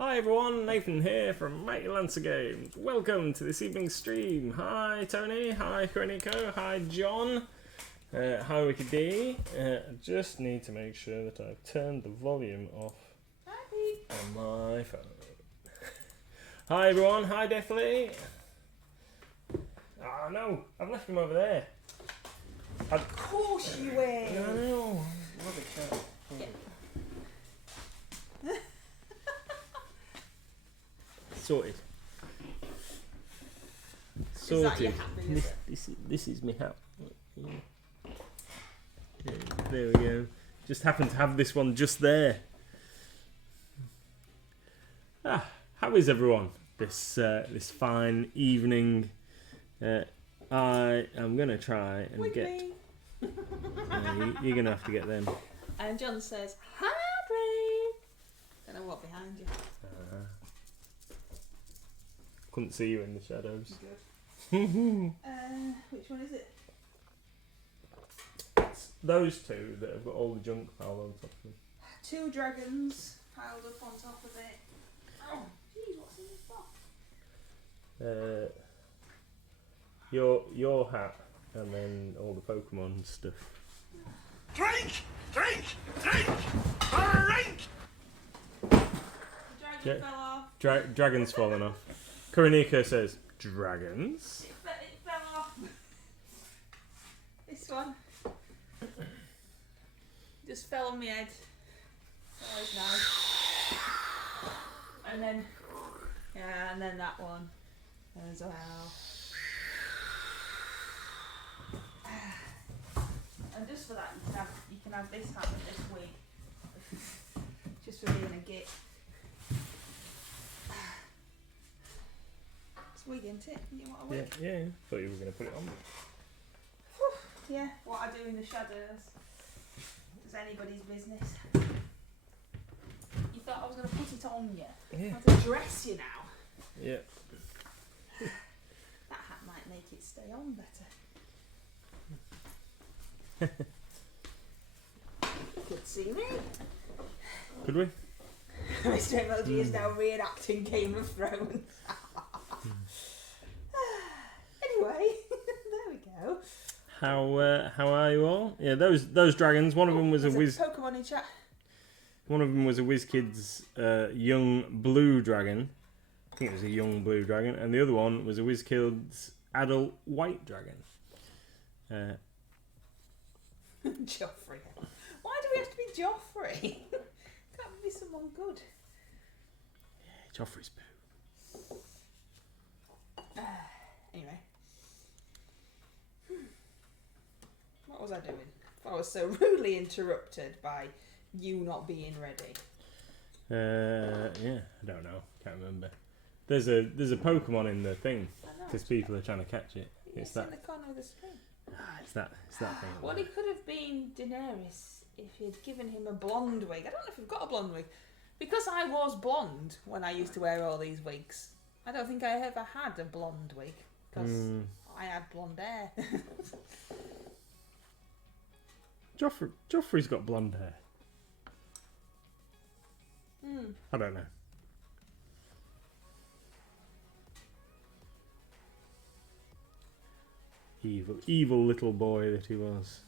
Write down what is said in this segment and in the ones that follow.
Hi everyone, Nathan here from Mighty Lancer Games. Welcome to this evening's stream. Hi Tony, hi Koroniko, hi John, hi Wicked D. I just need to make sure that I've turned the volume off on my phone. Hi everyone, hi Deathly. Ah no, I've left him over there. Of course you will. No, rubbish. Sorted. Is that your hat, is it? This is my hat. Yeah, there we go. Just happened to have this one just there. How is everyone this fine evening? I am gonna try and With get. me. You're gonna have to get them. And John says, Harry. Don't know what behind you. Couldn't see you in the shadows. Good. Which one is it? It's those two that have got all the junk piled on top of them. 2 dragons piled up on top of it. Oh, jeez, what's in this box? Your hat and then all the Pokemon stuff. Drink! Drink! The dragon Yeah. fell off. Dragon's fallen off. Koroniko says, dragons? It fell off. This one. Just fell on my head. That was nice. And then, yeah, and then that one as well. And just for that, you can have this hat and this wig. Just for being a git. It's a wig, isn't it? You want a wig? Yeah. Thought you were going to put it on. Yeah, what I do in the shadows is anybody's business. You thought I was going to put it on you? Yeah. I have to dress you now. Yeah. That hat might make it stay on better. Could see me. Could we? Mr. Emoji is now reenacting Game of Thrones. Anyway, there we go. How are you all? Yeah, those dragons. One of them was a There's whiz. Pokemon in chat. One of them was a WizKids young blue dragon. I think it was a young blue dragon, and the other one was a WizKids adult white dragon. Joffrey. Why do we have to be Joffrey? Can't be someone good. Joffrey's poo. Anyway. What was I doing? I was so rudely interrupted by you not being ready. Yeah, I don't know. Can't remember. There's a Pokemon in the thing I know. because people are trying to catch it. It's in the corner of the screen. It's that thing. Well, he could have been Daenerys if you'd given him a blonde wig. I don't know if you've got a blonde wig. Because I was blonde when I used to wear all these wigs, I don't think I ever had a blonde wig. Because I had blonde hair. Joffrey's got blonde hair. I don't know. Evil little boy that he was.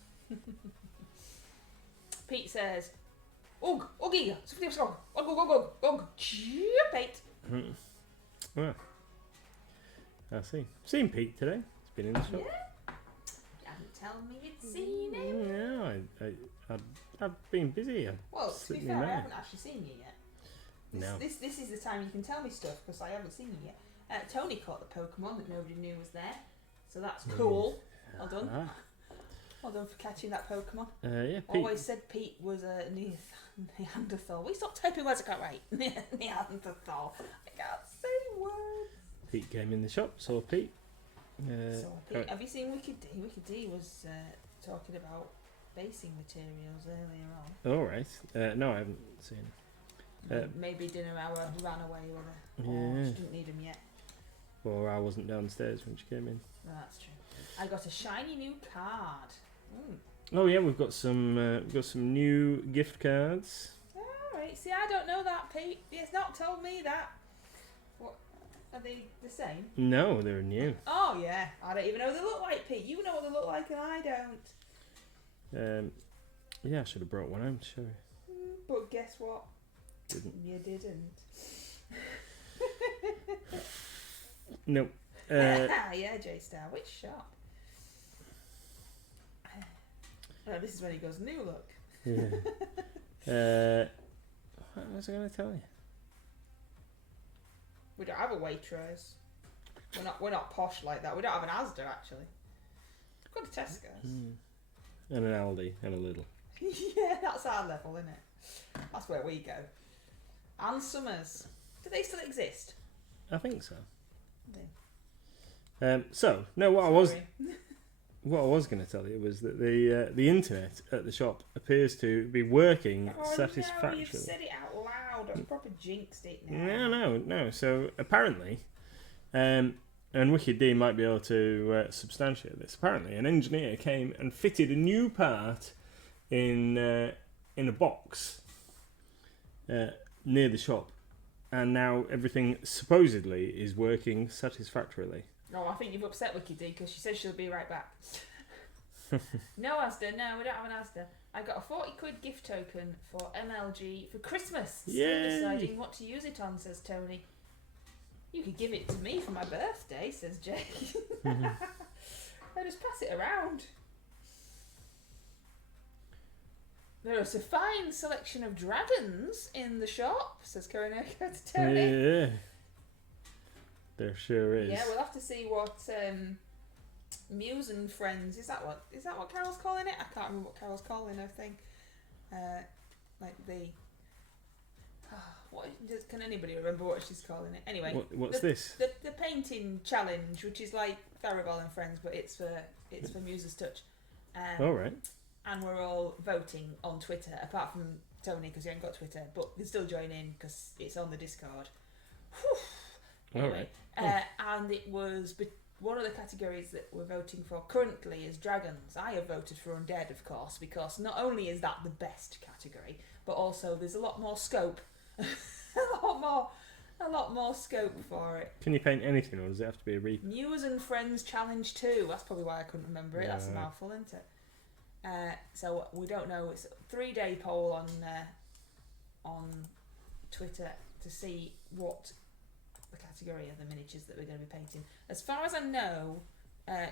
Pete says, Ugh, Uggy, Ugg, Pete. Well, I see. Seen Pete today. He's been in the shop. Yeah? You haven't told me you'd seen him. Yeah, I've been busy. Well, to be Slipped me fair, I mad. haven't actually seen you yet. No. This is the time you can tell me stuff because I haven't seen you yet. Tony caught the Pokemon that nobody knew was there, so that's cool. Well done. Well done for catching that Pokemon. Yeah, Pete. Always said Pete was a Neanderthal. We stop typing words I can't write. Neanderthal. I can't say words. Pete came in the shop, saw Pete. So Pete, have you seen Wicked D? Wicked D was talking about basing materials earlier on. Alright. No, I haven't seen him. Maybe dinner hour ran away with her. Or Yeah. she didn't need him yet. Or I wasn't downstairs when she came in. No, that's true. I got a shiny new card. Oh yeah, we've got some new gift cards. Alright. Sorry, see, I don't know that, Pete. It's not told me that. What? Are they the same? No, they're new. Oh, yeah. I don't even know what they look like, Pete. You know what they look like and I don't. Yeah, I should have brought one home to show you. But guess what? Didn't. You didn't. No. Yeah, J-Star. Which shop? Oh, this is when he goes, new look. Yeah. What was I going to tell you? We don't have a Waitrose. We're not posh like that. We don't have an Asda, actually. We've got a Tesco's. And an Aldi and a Lidl. Yeah, that's our level, isn't it? That's where we go. And Summers. Do they still exist? I think so. They- What I was going to tell you was that the internet at the shop appears to be working satisfactorily. No, you've said it out loud. I've proper jinxed it now. No. So apparently, and Wicked D might be able to substantiate this. Apparently, an engineer came and fitted a new part in a box near the shop, and now everything supposedly is working satisfactorily. Oh, I think you've upset Wicked D because she says she'll be right back. No Asda, no, we don't have an Asda. I got a 40 quid gift token for MLG for Christmas. Still Yay. deciding what to use it on, says Tony. You could give it to me for my birthday, says Jay. I just pass it around. There is a fine selection of dragons in the shop, says Coronado to Tony. Yeah, there sure is. Yeah, we'll have to see what Muse and Friends is that what Carol's calling it? I can't remember what Carol's calling her thing. Like the can anybody remember what she's calling it? Anyway, What's this? The painting challenge, which is like Garibald and Friends, but it's for Muse's Touch. All right. And we're all voting on Twitter, apart from Tony because he hasn't got Twitter, but they still join in because it's on the Discord. Whew. Anyway, All right. and it was one of the categories that we're voting for currently is dragons. I have voted for undead, of course, because not only is that the best category, but also there's a lot more scope, a lot more scope for it. Can you paint anything, or does it have to be a reap? Muse and Friends Challenge 2. That's probably why I couldn't remember it. That's a Right. mouthful, isn't it? So we don't know. It's a 3-day poll on Twitter to see what the category of the miniatures that we're going to be painting. As far as I know,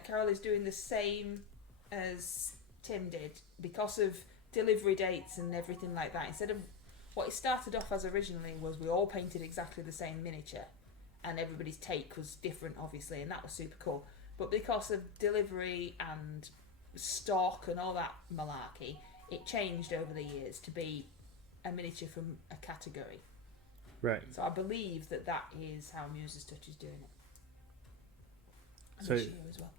Carol is doing the same as Tim did because of delivery dates and everything like that. Instead of what it started off as originally was we all painted exactly the same miniature and everybody's take was different, obviously, and that was super cool. But because of delivery and stock and all that malarkey, it changed over the years to be a miniature from a category. Right. So I believe that is how Muse's Touch is doing it. And So- this year as well.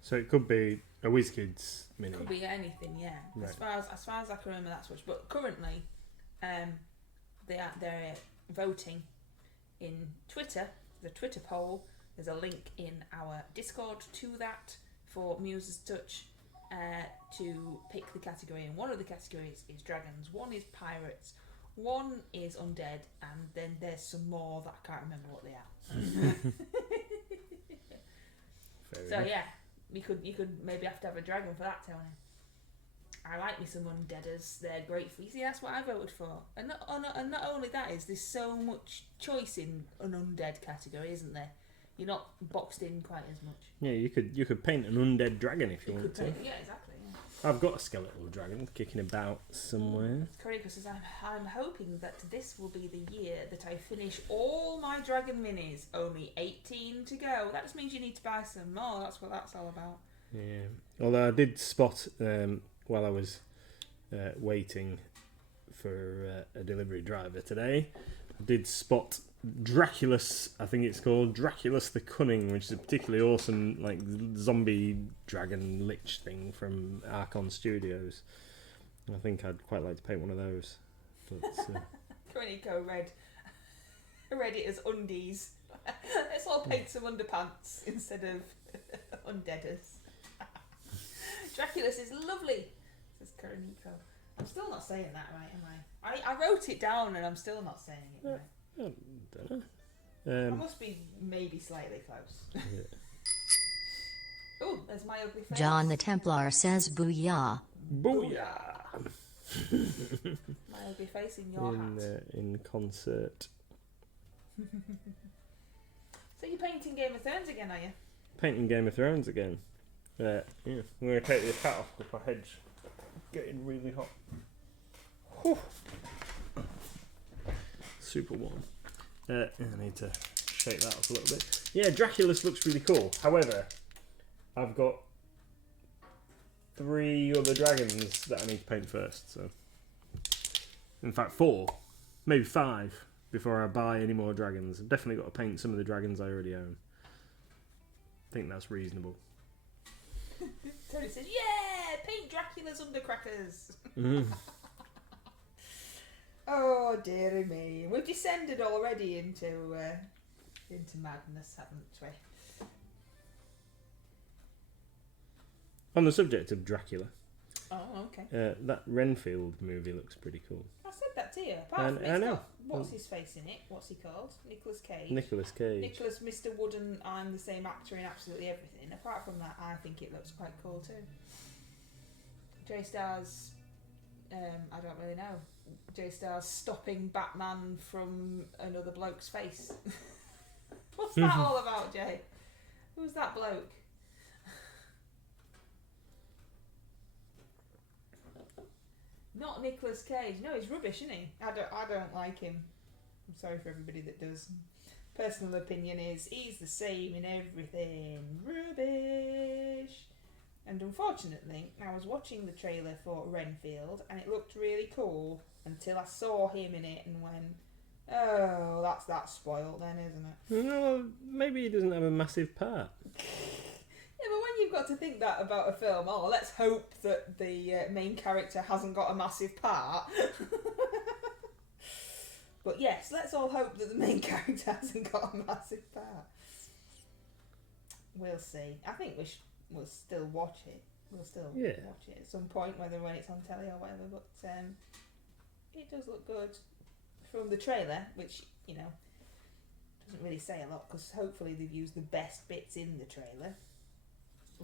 So it could be a WizKids mini. Could be anything, yeah. Right. As far as I can remember, that's what. But currently, they're voting in Twitter. The Twitter poll. There's a link in our Discord to that for Muse's Touch to pick the category. And one of the categories is dragons. One is pirates. One is undead, and then there's some more that I can't remember what they are. Fair So enough. yeah, you could maybe have to have a dragon for that, Tony. I like me some undeaders. They're great for you. See, that's what I voted for. And not only that is there's so much choice in an undead category, isn't there? You're not boxed in quite as much. Yeah, you could paint an undead dragon if you want to. Yeah, exactly. Yeah. I've got a skeletal dragon kicking about somewhere. Corrico says, I'm hoping that this will be the year that I finish all my dragon minis. Only 18 to go. That just means you need to buy some more. That's what that's all about. Yeah. Although I did spot while I was waiting for a delivery driver today, I did spot Draculus, I think it's called Draculus the Cunning, which is a particularly awesome like zombie dragon lich thing from Archon Studios. I think I'd quite like to paint one of those. But Corrico read it as undies. Let's all paint some underpants instead of undeaders. Draculus is lovely, says Corrico. I'm still not saying that right, am I? I wrote it down and I'm still not saying it right. I don't I know. must be maybe slightly close. Yeah. Oh, there's my ugly face. John the Templar says booyah. Booyah! My ugly face in your hat. In concert. So you're painting Game of Thrones again, are you? Painting Game of Thrones again. Yeah, I'm going to take this hat off because my head's getting really hot. Whew. Super warm. I need to shake that off a little bit. Yeah, Draculus looks really cool. However, I've got 3 other dragons that I need to paint first. So, in fact, 4, maybe 5 before I buy any more dragons. I've definitely got to paint some of the dragons I already own. I think that's reasonable. Tony says, yeah, paint Dracula's undercrackers. Mm. Oh, dearie me. We've descended already into madness, haven't we? On the subject of Dracula, Oh, okay. that Renfield movie looks pretty cool. I said that to you. Apart from I it's know. got what's his face in it? What's he called? Nicolas Cage. Nicolas Cage. Nicholas, Mr. Wooden, I'm the same actor in absolutely everything. Apart from that, I think it looks quite cool too. J-Star's, I don't really know. J-Star's stopping Batman from another bloke's face. What's that all about, Jay? Who's that bloke? Not Nicolas Cage. No, he's rubbish, isn't he? I don't like him. I'm sorry for everybody that does. Personal opinion is he's the same in everything. Rubbish. And unfortunately, I was watching the trailer for Renfield and it looked really cool until I saw him in it and went, oh, that's spoiled then, isn't it? No, maybe he doesn't have a massive part. Yeah, but when you've got to think that about a film, oh, let's hope that the main character hasn't got a massive part. But yes, let's all hope that the main character hasn't got a massive part. We'll see. I think we'll still watch it. We'll still watch it at some point, whether when it's on telly or whatever. But it does look good from the trailer, which, you know, doesn't really say a lot because hopefully they've used the best bits in the trailer.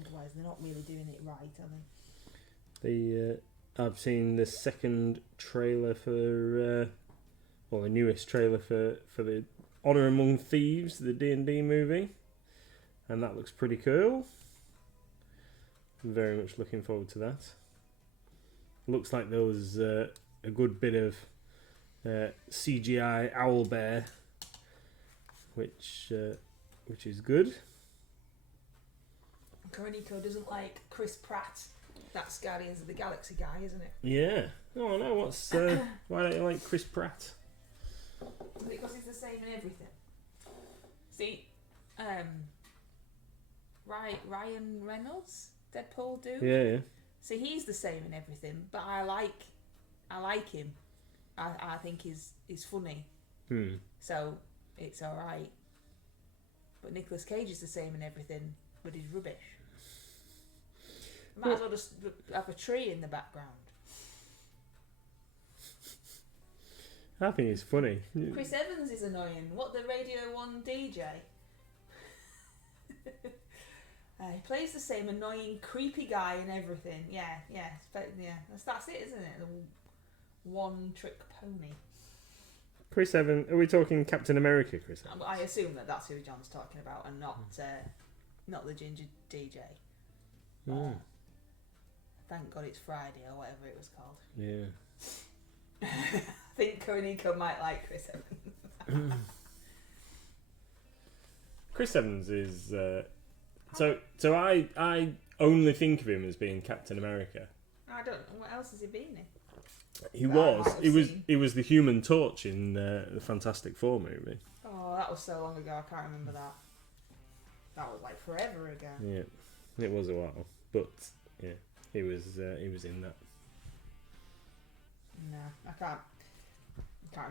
Otherwise, they're not really doing it right, are they? I've seen the second trailer for, the newest trailer for the Honor Among Thieves, the D&D movie, and that looks pretty cool. Very much looking forward to that. Looks like there was a good bit of CGI owlbear, which is good. Kareniko doesn't like Chris Pratt. That's Guardians of the Galaxy guy, isn't it? Yeah. Oh no, what's why don't you like Chris Pratt? Because he's the same in everything. See, Ryan Reynolds, Deadpool dude. Yeah. See, he's the same in everything, but I like him. I think he's funny. So it's all right. But Nicolas Cage is the same in everything, but he's rubbish. Might as well just have a tree in the background. I think it's funny. Chris Evans is annoying. What, the Radio 1 DJ? He plays the same annoying, creepy guy in everything. Yeah. That's it, isn't it? The one-trick pony. Chris Evans. Are we talking Captain America, Chris Evans? I assume that's who John's talking about, and not the ginger DJ. Thank God it's Friday or whatever it was called. Yeah. I think Koniko might like Chris Evans. Chris Evans is so I only think of him as being Captain America. I don't know what else has he been in. He was the Human Torch in the Fantastic Four movie. Oh, that was so long ago. I can't remember that. That was like forever ago. Yeah, it was a while, but yeah, he was in that. No, I can't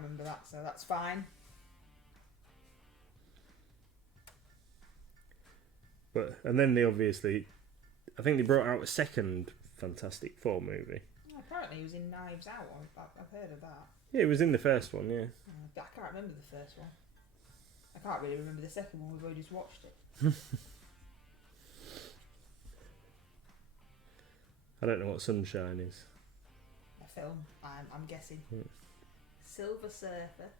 remember that, so that's fine. And then they obviously, I think they brought out a second Fantastic Four movie. I Apparently he was in Knives Out. I've heard of that. Yeah, it was in the first one, yeah. But I can't remember the first one. I can't really remember the second one. We've already just watched it. I don't know what Sunshine is. A film, I'm guessing. Yeah. Silver Surfer.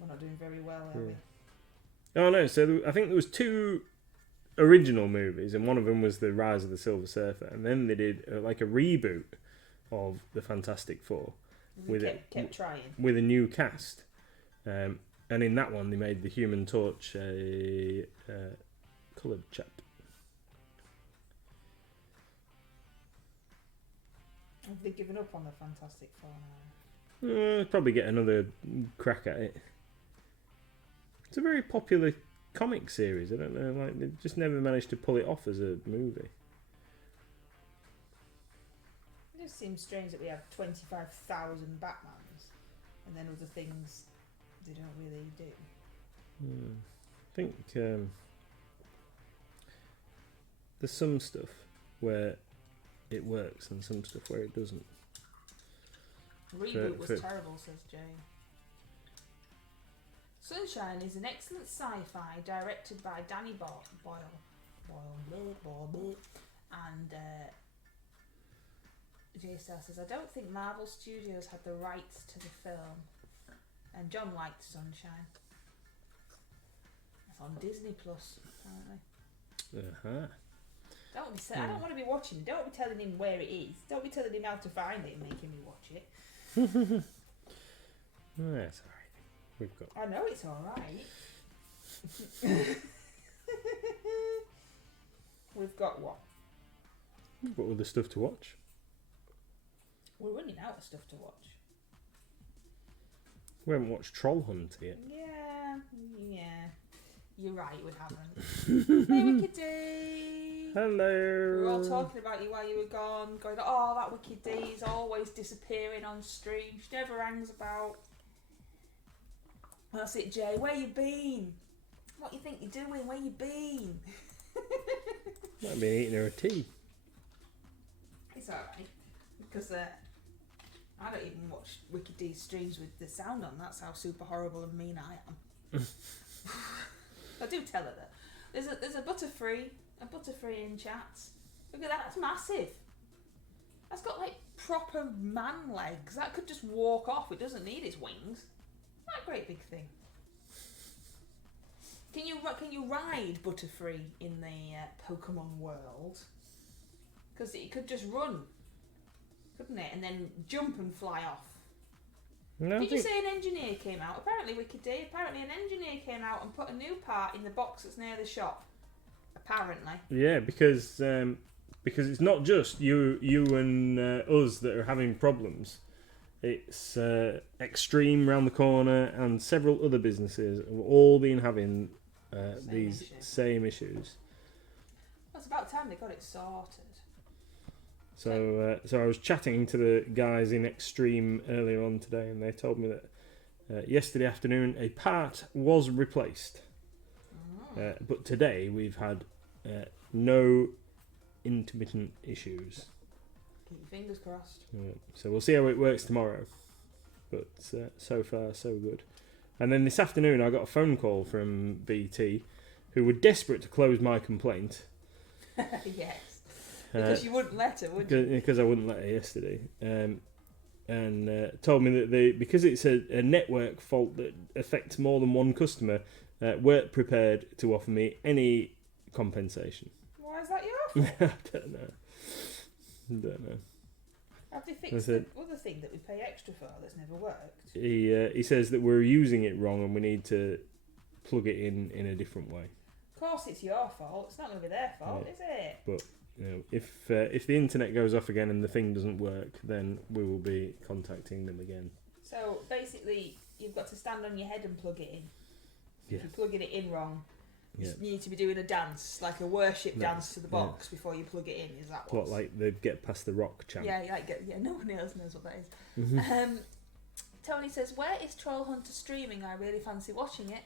We're not doing very well, are we? Oh no, so I think there was 2 original movies, and one of them was The Rise of the Silver Surfer, and then they did like a reboot of the Fantastic Four We kept trying. with a new cast, and in that one they made the Human Torch a coloured chap. Have they given up on the Fantastic Four now? Probably get another crack at it. It's a very popular comic series. I don't know, like they've just never managed to pull it off as a movie. It just seems strange that we have 25,000 Batmans, and then other things they don't really do. I think there's some stuff where it works and some stuff where it doesn't. Reboot was terrible, says Jay. Sunshine is an excellent sci-fi directed by Danny Boyle, and Jay Star says, I don't think Marvel Studios had the rights to the film, and John liked Sunshine. It's on Disney Plus, apparently. Don't be I don't want to be watching it. Don't be telling him where it is. Don't be telling him how to find it and making me watch it. That's alright. We've got. I know it's alright. We've got what? We've got other stuff to watch. We're running out of stuff to watch. We haven't watched Troll Hunt yet. Yeah. You're right, we haven't. Hey, Wicked D! Hello! We were all talking about you while you were gone, going, oh, that Wicked D is always disappearing on stream. She never hangs about. That's it, Jay. Where you been? What you think you're doing? Where you been? Might have been eating her a tea. It's alright. Because I don't even watch Wicked D's streams with the sound on. That's how super horrible and mean I am. I do tell her that. There's a Butterfree in chats. Look at that, that's massive. That's got like proper man legs. That could just walk off. It doesn't need its wings. That great big thing. Can you ride Butterfree in the Pokemon world? Because it could just run, couldn't it? And then jump and fly off. No, Did you say an engineer came out? Apparently, Wicked D. Apparently, an engineer came out and put a new part in the box that's near the shop. Apparently. Yeah, because it's not just you and us that are having problems. It's Extreme round the corner and several other businesses have all been having these same issues. Well, it's about time they got it sorted. So I was chatting to the guys in Extreme earlier on today, and they told me that yesterday afternoon a part was replaced. But today we've had no intermittent issues. Keep your fingers crossed. So we'll see how it works tomorrow. But so far, so good. And then this afternoon I got a phone call from BT, who were desperate to close my complaint. Yes. Because you wouldn't let her, would you? Because I wouldn't let her yesterday. And told me that because it's a network fault that affects more than one customer, weren't prepared to offer me any compensation. Why is that your fault? I don't know. Have they fixed the other thing that we pay extra for that's never worked? He says that we're using it wrong and we need to plug it in a different way. Of course it's your fault. It's not going to be their fault, is it? But if the internet goes off again and the thing doesn't work, then we will be contacting them again. So basically, you've got to stand on your head and plug it in. Yeah. If you're plugging it in wrong, you need to be doing a dance, like a worship dance to the box before you plug it in. Is that what? Like they get past the rock chant? Yeah, no one else knows what that is. Tony says, "Where is Troll Hunter streaming? I really fancy watching it."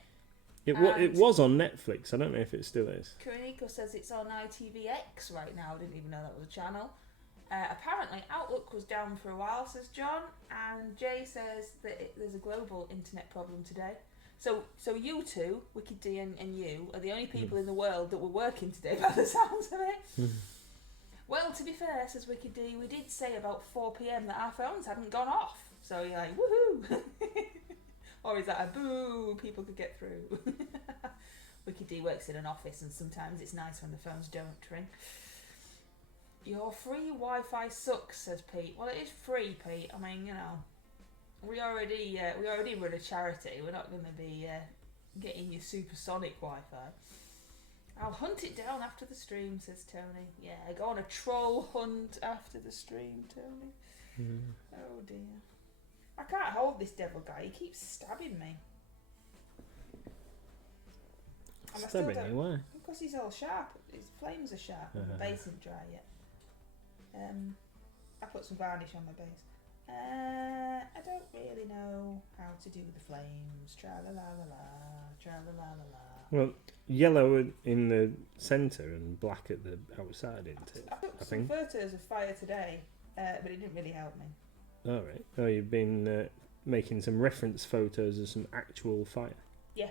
It was on Netflix. I don't know if it still is. Kuroniko says it's on ITVX right now. I didn't even know that was a channel. Apparently, Outlook was down for a while, says John, and Jay says that there's a global internet problem today. So you two, Wicked D and you, are the only people in the world that were working today by the sounds of it. Well, to be fair, says Wicked D, we did say about 4 p.m. that our phones hadn't gone off. So you're like, woohoo! Or is that a boo? People could get through. Wicked D works in an office, and sometimes it's nice when the phones don't ring. Your free Wi-Fi sucks, says Pete. Well, it is free, Pete. I mean, you know, we already run a charity. We're not going to be getting you supersonic Wi-Fi. I'll hunt it down after the stream, says Tony. Yeah, go on a troll hunt after the stream, Tony. Oh dear. I can't hold this devil guy. He keeps stabbing me. And Stabbing you? Why? Because he's all sharp. His flames are sharp and the base isn't dry yet. I put some varnish on my base. I don't really know how to do the flames. Tra-la-la-la-la, tra-la-la-la-la. Well, yellow in the centre and black at the outside, isn't it? I took some photos of fire today, but it didn't really help me. All right. Oh, you've been making some reference photos of some actual fire. Yeah.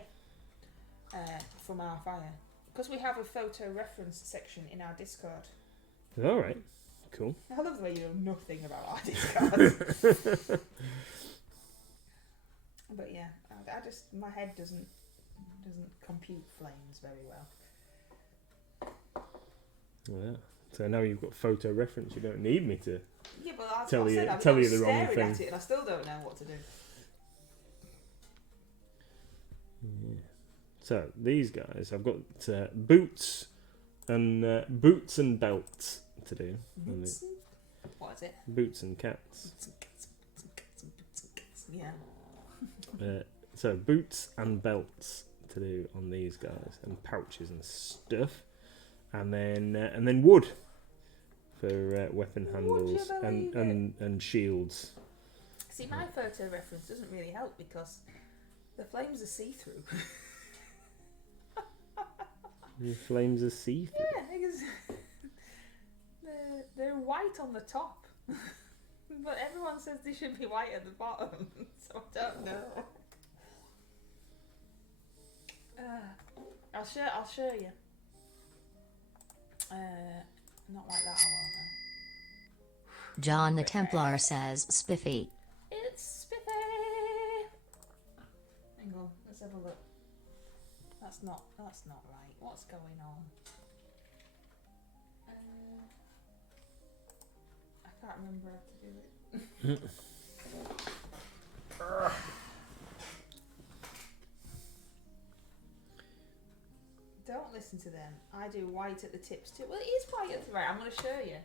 From our fire. Because we have a photo reference section in our Discord. All right. Cool. I love the way you know nothing about our Discord. But yeah, I just, my head doesn't compute flames very well. Yeah. So now you've got photo reference. You don't need me to. Yeah, but that's tell what I you said. I'm tell you the wrong staring thing. at it and I still don't know what to do. Yeah. So these guys, I've got boots and belts to do. Boots and, what is it? Boots and cats. Boots and cats, boots and cats, and boots and cats. Yeah. So boots and belts to do on these guys, and pouches and stuff, and then wood for weapon handles and shields. See, my photo reference doesn't really help because the flames are see-through. Your flames are see-through. Yeah, because they're white on the top, but everyone says they should be white at the bottom, so I don't know. I'll show you. Not like that, I won't know. John the Templar says spiffy. It's spiffy! Hang on, let's have a look. That's not right. What's going on? I can't remember how to do it. Don't listen to them. I do white at the tips too. Well, it is white at the right. I'm going to show you.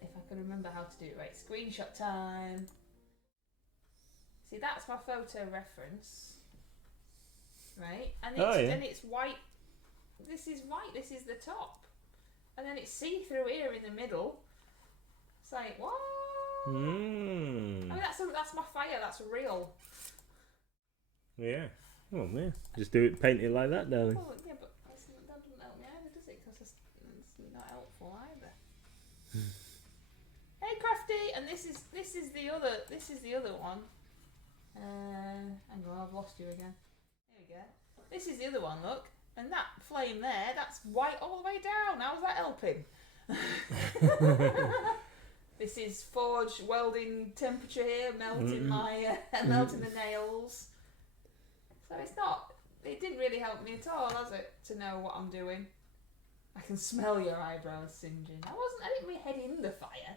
If I can remember how to do it right. Screenshot time. See, that's my photo reference. Right? And it's white. This is white. This is the top. And then it's see-through here in the middle. It's like, what? I mean, that's my fire. That's real. Yeah. Oh man, just do it, paint it like that, darling. Oh yeah, but that doesn't help me either, does it? Because it's not helpful either. Hey, Crafty, and this is the other one. Hang on, I've lost you again. There we go. This is the other one. Look, and that flame there, that's white all the way down. How's that helping? This is forge welding temperature here, melting melting the nails. So it didn't really help me at all, has it, to know what I'm doing? I can smell your eyebrows singeing. I didn't really head in the fire.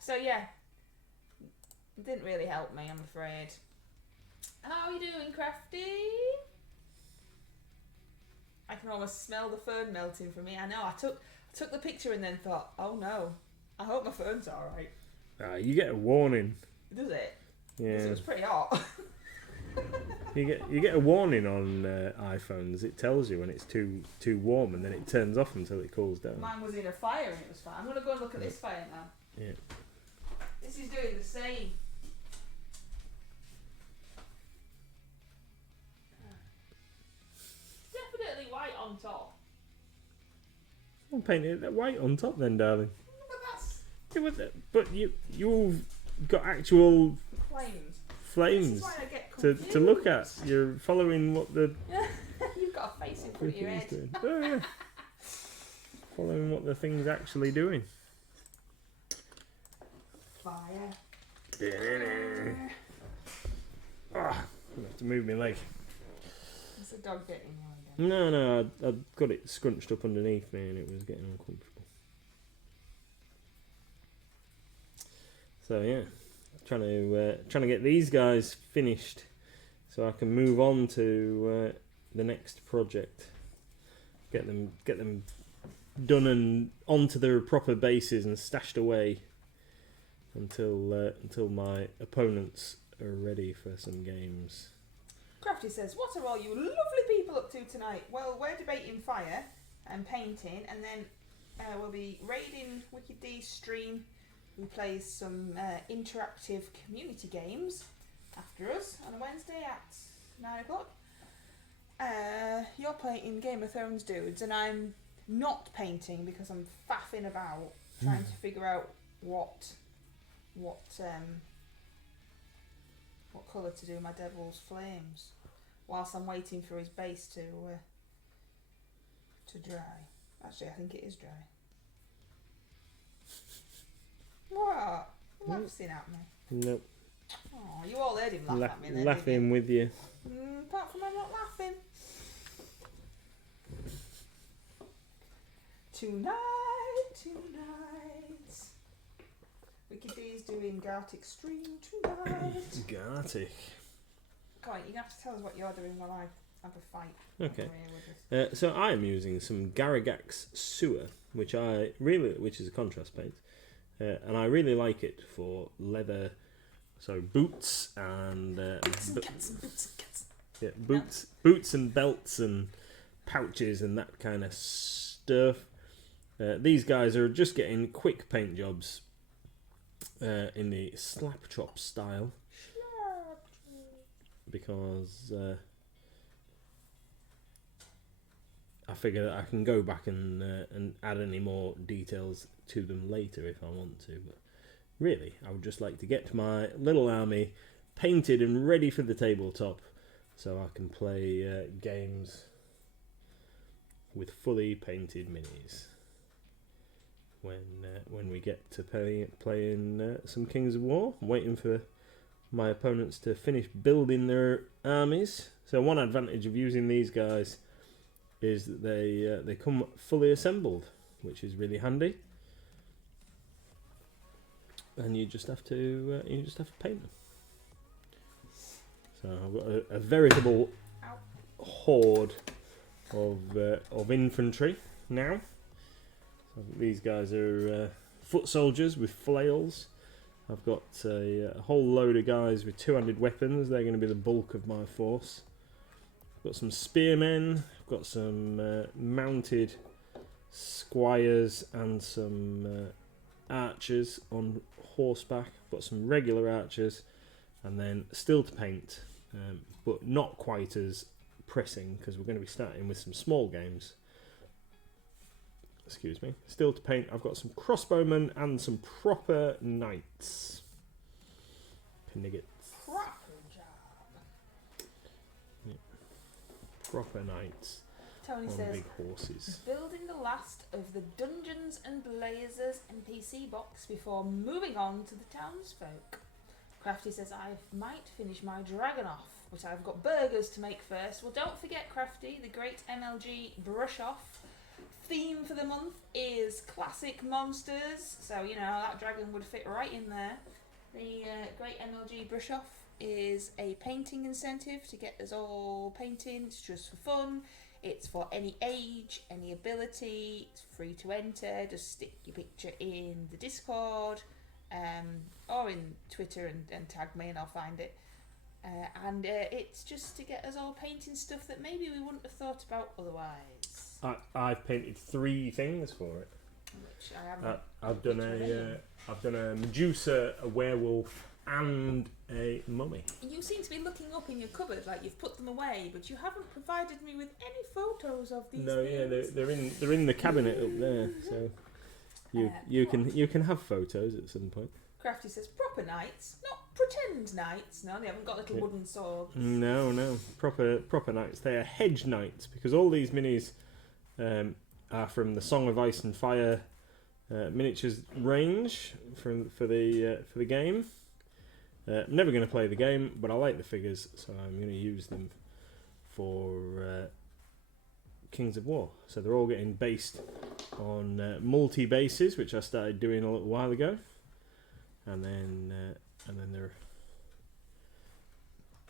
So yeah, it didn't really help me, I'm afraid. How are you doing, Crafty? I can almost smell the fern melting from me. I know, I took the picture and then thought, oh no, I hope my fern's alright. You get a warning. Does it? Yeah. It was pretty hot. You get a warning on iPhones. It tells you when it's too warm, and then it turns off until it cools down. Mine was in a fire and it was fine. I'm going to go and look at this fire now. Yeah. This is doing the same. Definitely white on top. I'll paint it that white on top then, darling. But that's But you've got actual flames. This flames is why I get to confused. look at. You're following what the You've got a face in front of your thing's head. doing. Oh, yeah. Following what the thing's actually doing. Fire. I have to move my leg. It's a dog getting you again. No, I got it scrunched up underneath me and it was getting uncomfortable. So yeah, trying to get these guys finished so I can move on to the next project. Get them done and onto their proper bases and stashed away until my opponents are ready for some games. Crafty says, what are all you lovely people up to tonight? Well, we're debating fire and painting, and then we'll be raiding Wicked D's stream, who plays some interactive community games after us on a Wednesday at 9 o'clock. You're playing Game of Thrones dudes, and I'm not painting because I'm faffing about trying to figure out what colour to do my Devil's Flames, whilst I'm waiting for his base to dry. Actually, I think it is dry. What? Laughing at me. Nope. Oh, you all heard him laugh at me then, Laughing with you. didn't you? Apart from I'm not laughing. Tonight. Wicked D's doing Gartic Stream tonight. Gartic. Come on, you're going to have to tell us what you're doing while I have a fight. Okay. over here with this. So I am using some Garagax Sewer, which is a contrast paint, and I really like it for leather, so boots and boots and belts and pouches and that kind of stuff. These guys are just getting quick paint jobs in the slap chop style because I figure that I can go back and add any more details to them later if I want to. But really, I would just like to get my little army painted and ready for the tabletop so I can play games with fully painted minis when we get to playing some Kings of War. I'm waiting for my opponents to finish building their armies. So one advantage of using these guys is that they come fully assembled, which is really handy. And you just have to paint them. So I've got a veritable horde of infantry now. So these guys are foot soldiers with flails. I've got a whole load of guys with two-handed weapons. They're going to be the bulk of my force. I've got some spearmen. I've got some mounted squires and some archers on horseback. I've got some regular archers and then still to paint, but not quite as pressing because we're going to be starting with some small games. Excuse me. Still to paint, I've got some crossbowmen and some proper knights. Piniggets. Proper knights. Tony on says, big horses. building the last of the Dungeons and Blazers NPC box before moving on to the townsfolk. Crafty says, I might finish my dragon off, but I've got burgers to make first. Well, don't forget, Crafty, the great MLG brush off theme for the month is classic monsters, so you know that dragon would fit right in there. The great MLG brush off is a painting incentive to get us all painting. It's just for fun. It's for any age, any ability. It's free to enter. Just stick your picture in the Discord or in Twitter and tag me and I'll find it. And it's just to get us all painting stuff that maybe we wouldn't have thought about otherwise. I've painted 3 things for it. Which I haven't. I've done a Medusa, a werewolf, and a mummy. You seem to be looking up in your cupboard like you've put them away, but you haven't provided me with any photos of these No, yeah, things. they're in the cabinet up there. So you can have photos at some point. Crafty says proper knights, not pretend knights. No, they haven't got little wooden swords. No, proper knights. They are hedge knights because all these minis are from the Song of Ice and Fire miniatures range for the game. I'm never going to play the game, but I like the figures, so I'm going to use them for Kings of War. So they're all getting based on multi bases, which I started doing a little while ago, and then they're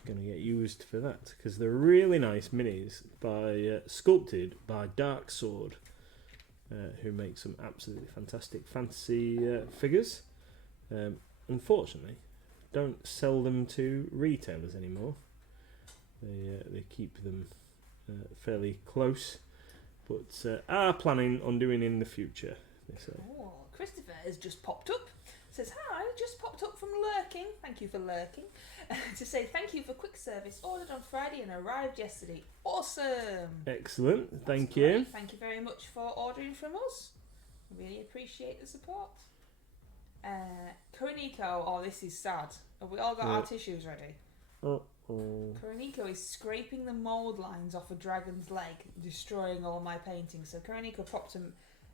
going to get used for that because they're really nice minis sculpted by Dark Sword, who make some absolutely fantastic fantasy figures. Unfortunately, don't sell them to retailers anymore. They keep them fairly close, but are planning on doing in the future. They say. Oh, Christopher has just popped up. Says hi, just popped up from lurking. Thank you for lurking. To say thank you for quick service. Ordered on Friday and arrived yesterday. Awesome. Excellent. Thank That's you. great. Thank you very much for ordering from us. Really appreciate the support. Kuroniko, oh, this is sad. Have we all got our tissues ready? Kuroniko is scraping the mould lines off a dragon's leg, destroying all my paintings. So Kuroniko popped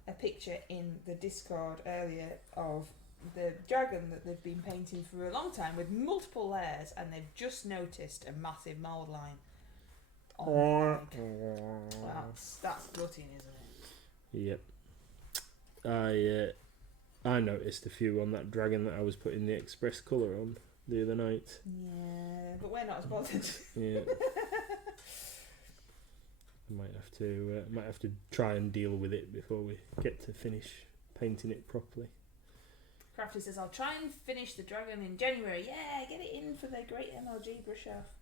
a picture in the Discord earlier of the dragon that they've been painting for a long time with multiple layers, and they've just noticed a massive mould line on the leg. That's gutting, isn't it? Yep. I noticed a few on that dragon that I was putting the express colour on the other night. Yeah, but we're not as bothered. Yeah. I might have to try and deal with it before we get to finish painting it properly. Crafty says, I'll try and finish the dragon in January. Yeah, get it in for the great MLG brush off.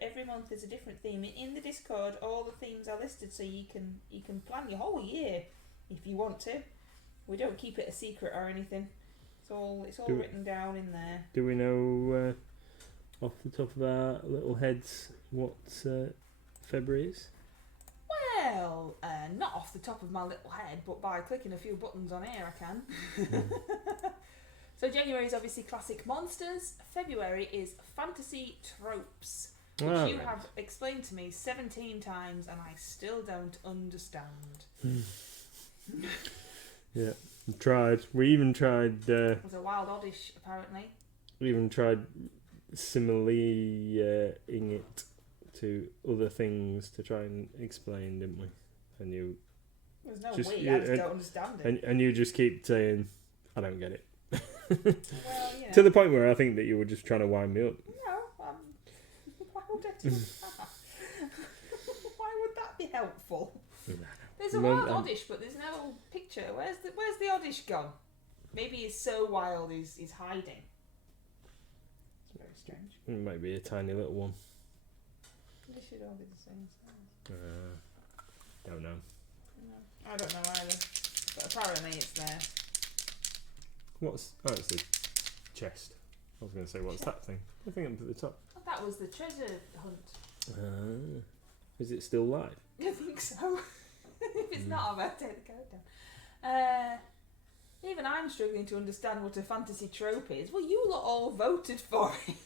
Every month there's a different theme. In the Discord, all the themes are listed so you can plan your whole year if you want to. We don't keep it a secret or anything. It's all written down in there. Do we know off the top of our little heads what February is? Well, not off the top of my little head, but by clicking a few buttons on here I can. So January is obviously classic monsters. February is fantasy tropes, which you have explained to me 17 times and I still don't understand. Yeah, we tried. We even tried. It was a wild oddish, apparently. We even tried similarly ing it to other things to try and explain, didn't we? And you. There's no just, way, I just don't understand it. And you just keep saying, I don't get it. Well, you know. To the point where I think that you were just trying to wind me up. No, why would I do that? Why would that be helpful? There's a wild oddish, but there's no picture. Where's the oddish gone? Maybe he's so wild he's hiding. It's very strange. It might be a tiny little one. They should all be the same size. Don't know. No, I don't know either. But apparently it's there. It's the chest. I was going to say, what's that thing? The thing up at the top. Oh, that was the treasure hunt. Is it still live? I think so. If it's not, I'll have to take the code down. Even I'm struggling to understand what a fantasy trope is. Well, you lot all voted for it.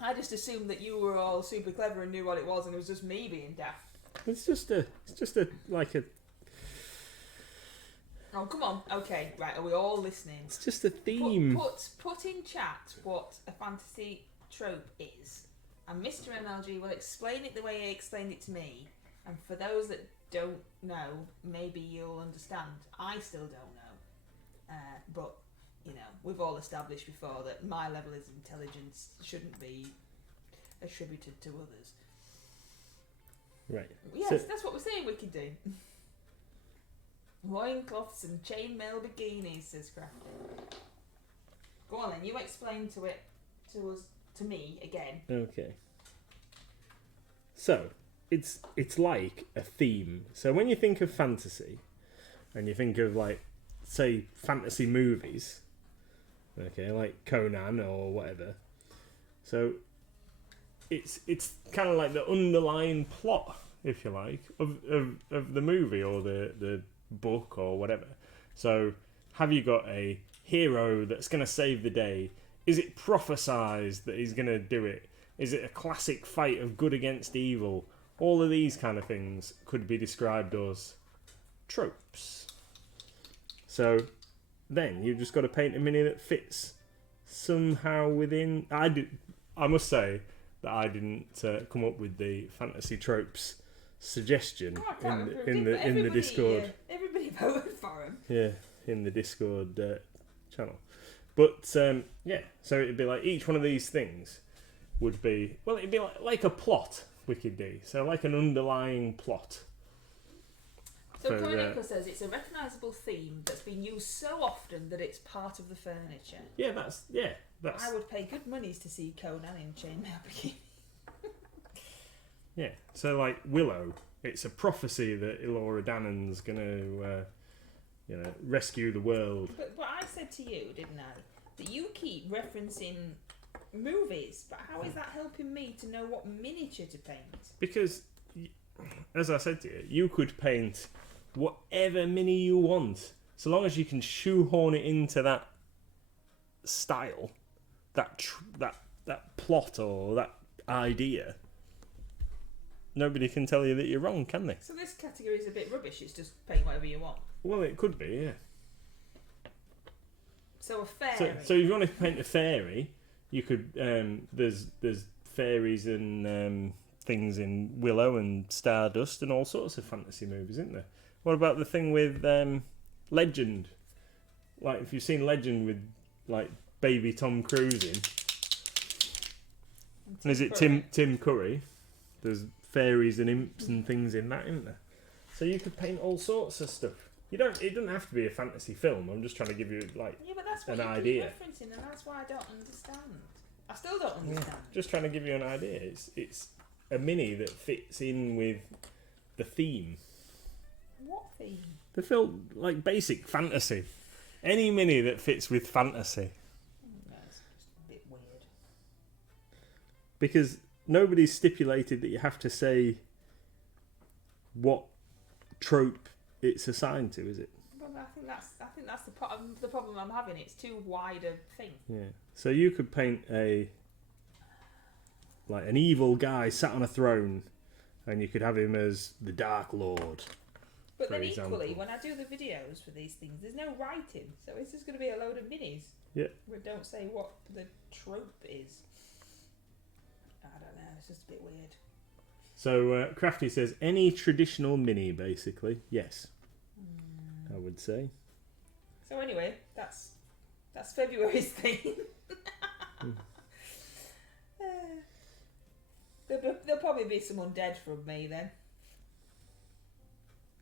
I just assumed that you were all super clever and knew what it was, and it was just me being daft. It's just a like a. Oh, come on. Okay, right. Are we all listening? It's just a theme. Put in chat what a fantasy trope is, and Mr. MLG will explain it the way he explained it to me. And for those that don't know, maybe you'll understand. I still don't know. But, you know, we've all established before that my level of intelligence shouldn't be attributed to others. Right. Yes, So- that's what we're saying we could do. Loincloths and chainmail bikinis, says Crafty. Go on then, you explain to me again. Okay. So, it's like a theme. So when you think of fantasy, and you think of, like, say, fantasy movies, Okay, like Conan or whatever. So it's kind of like the underlying plot, if you like, of the movie or the book or whatever. So have you got a hero that's going to save the day? Is it prophesized that he's going to do it? Is it a classic fight of good against evil? All of these kind of things could be described as tropes. So then you've just got to paint a mini that fits somehow within. I must say that I didn't come up with the fantasy tropes suggestion Oh, I can't remember in who did, but the everybody, Discord. Everybody voted for him. Yeah, in the Discord channel. But yeah, so it'd be like each one of these things would be, well, it'd be like a plot, Wicked D. So like an underlying plot. So For, Koineko says it's a recognisable theme that's been used so often that it's part of the furniture. Yeah, that's I would pay good monies to see Conan in chainmail bikini. yeah. So like Willow, it's a prophecy that Elora Danan's gonna rescue the world. But I said to you, didn't I, that you keep referencing movies, but how is that helping me to know what miniature to paint? Because, as I said to you, you could paint whatever mini you want, so long as you can shoehorn it into that style, that plot or that idea. Nobody can tell you that you're wrong, can they? So this category is a bit rubbish. It's just paint whatever you want. Well, it could be, yeah. So a fairy. So if you want to paint a fairy, you could. There's fairies and things in Willow and Stardust and all sorts of fantasy movies, isn't there? What about the thing with Legend? Like, if you've seen Legend with like baby Tom Cruise in, and is it Tim Curry? There's fairies and imps and things in that, isn't there? So you could paint all sorts of stuff. It doesn't have to be a fantasy film. I'm just trying to give you like Yeah, but that's what an you idea. keep referencing, and that's why I don't understand. I still don't understand. Just trying to give you an idea. It's a mini that fits in with the theme. What theme? The film, like basic fantasy. Any mini that fits with fantasy. That's just a bit weird. Because nobody's stipulated that you have to say what trope it's assigned to, is it? Well, I think that's the problem I'm having. It's too wide a thing. Yeah. So you could paint an evil guy sat on a throne, and you could have him as the Dark Lord. But for then example. equally, when I do the videos for these things, there's no writing, so it's just going to be a load of minis. Yeah. We don't say what the trope is. I don't know. It's just a bit weird. So Crafty says any traditional mini, basically. Yes, I would say. So anyway, that's February's theme. There'll probably be some undead from me then.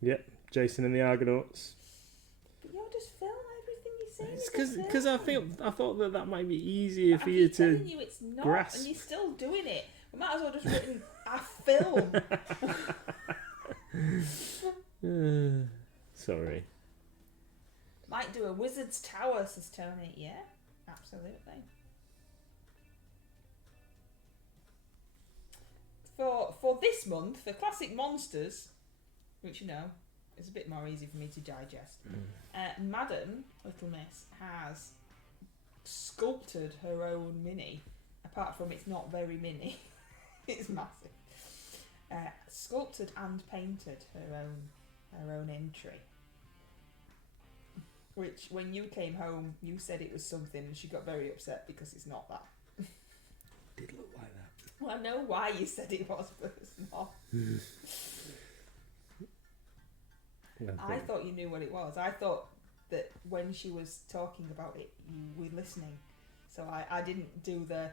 Yep, Jason and the Argonauts. But you'll just film everything you say. It's because I thought that might be easier for you to telling you it's not, grasp. and you're still doing it. We might as well just written I film. Sorry. Might do a wizard's tower, says Tony. Yeah, absolutely. For this month, for classic monsters, which you know is a bit more easy for me to digest, Madam Little Miss has sculpted her own mini. Apart from it's not very mini, it's massive. Sculpted and painted her own entry. Which, when you came home, you said it was something, and she got very upset because it's not that. Did look like that. Well, I know why you said it was, but it's not. I thought you knew what it was. I thought that when she was talking about it, you were listening. So I didn't do the,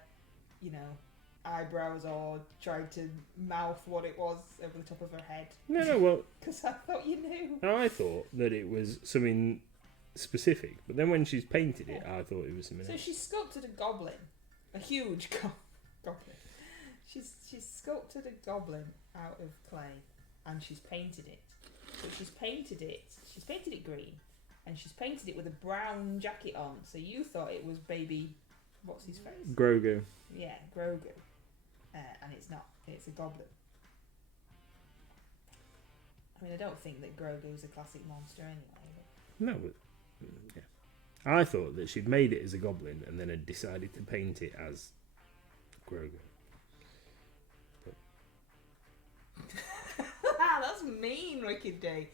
eyebrows or tried to mouth what it was over the top of her head. No, well... Because I thought you knew. I thought that it was something specific, but then when she's painted it, I thought it was something So else. she sculpted a goblin. A huge goblin. She's sculpted a goblin out of clay, and she's painted it. But she's painted it green, and she's painted it with a brown jacket on. So you thought it was baby, what's his face? Grogu. Yeah, Grogu. And it's not. It's a goblin. I mean, I don't think that Grogu's a classic monster anyway. But... No, but yeah. I thought that she'd made it as a goblin and then had decided to paint it as Grogu. That's mean, Wicked Day.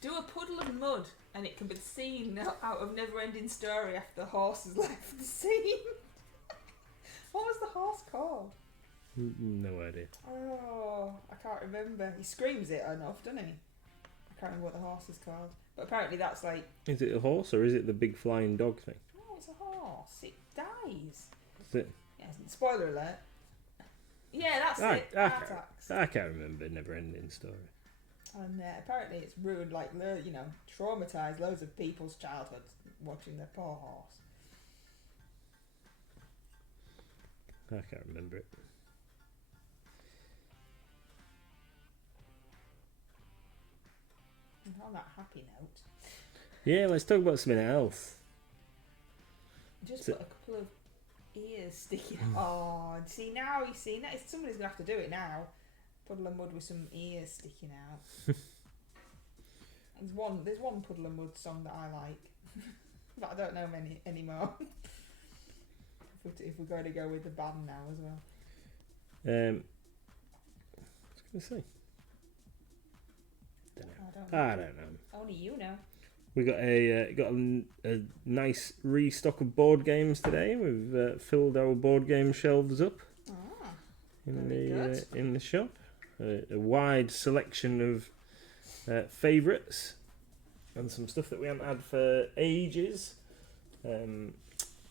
Do a puddle of mud and it can be seen out of Neverending Story after the horse has left the scene. What was the horse called? No idea. Oh, I can't remember. He screams it enough, doesn't he? I can't remember what the horse is called. But apparently that's like... Is it a horse or is it the big flying dog thing? No, it's a horse. It dies. Is it? Yeah, spoiler alert. Yeah, that's it. Artax. I can't remember Neverending Story. And apparently it's ruined, like, you know, traumatised loads of people's childhoods watching their poor horse. I can't remember it. And on that happy note, Yeah, let's talk about something else. just So- put a couple of ears sticking out. Oh, see now, you see, now somebody's going to have to do it now. Puddle of mud with some ears sticking out. There's one Puddle of Mud song that I like, but I don't know many anymore. if we're going to go with the band now as well. I was going to say. I don't know. Only you know. We got a nice restock of board games today. We've filled our board game shelves up in the shop. A wide selection of favourites and some stuff that we haven't had for ages.